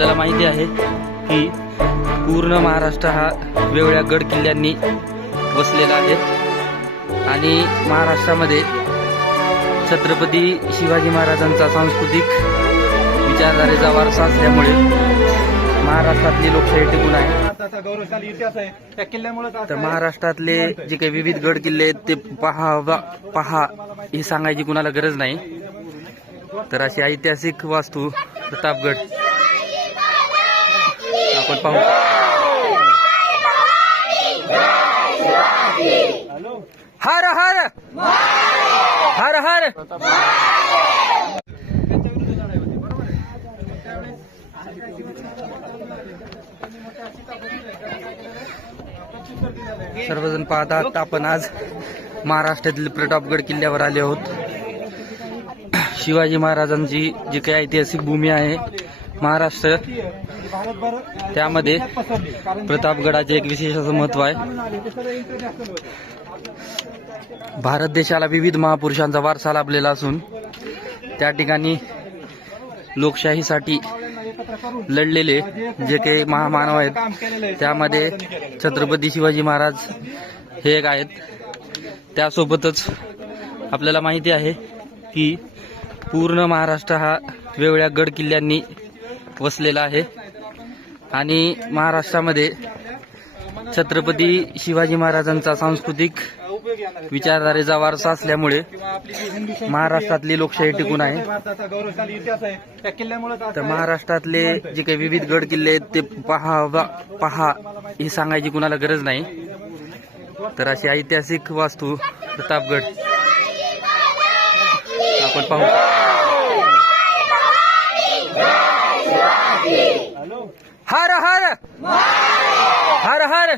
आपल्याला माहिती आहे की पूर्ण महाराष्ट्र हा वेगवेगळ्या गड किल्ल्यांनी वसलेला आहे आणि महाराष्ट्रामध्ये छत्रपती शिवाजी महाराजांचा सांस्कृतिक विचारधारेचा वारसा असल्यामुळे महाराष्ट्रातली लोकशाही टिकून आहे। गौरवशाली इतिहास आहे त्या किल्ल्यामुळे। तर महाराष्ट्रातले जे काही विविध गड किल्ले आहेत ते पहा ही सांगायची कुणाला गरज नाही। तर अशी ऐतिहासिक वास्तू प्रतापगड आपण पाहू। हर हर हर हर सर्वजण पाहतात आपण आज महाराष्ट्रातील प्रतापगड किल्ल्यावर आले आहोत। शिवाजी महाराजांची जी काही ऐतिहासिक भूमी आहे महाराष्ट्र, त्यामध्ये प्रतापगडाचे एक विशेष असं महत्व आहे। भारत देशाला विविध महापुरुषांचा वारसा लाभलेला असून त्या ठिकाणी लोकशाहीसाठी लढलेले जे काही महामानव आहेत त्यामध्ये छत्रपती शिवाजी महाराज हे एक आहेत। त्यासोबतच आपल्याला माहिती आहे की पूर्ण महाराष्ट्र हा वेगवेगळ्या गड किल्ल्यांनी वसलेला आहे आणि महाराष्ट्रामध्ये छत्रपती शिवाजी महाराजांचा सांस्कृतिक विचारधारेचा वारसा असल्यामुळे महाराष्ट्रातली लोकशाही टिकून आहे। गौरवशाली इतिहास आहे त्या किल्ल्यामुळे। तर महाराष्ट्रातले जे काही विविध गड किल्ले आहेत ते पहा ही सांगायची कुणाला गरज नाही। तर अशी ऐतिहासिक वास्तू प्रतापगड आपण पाहू। हर हर हर हर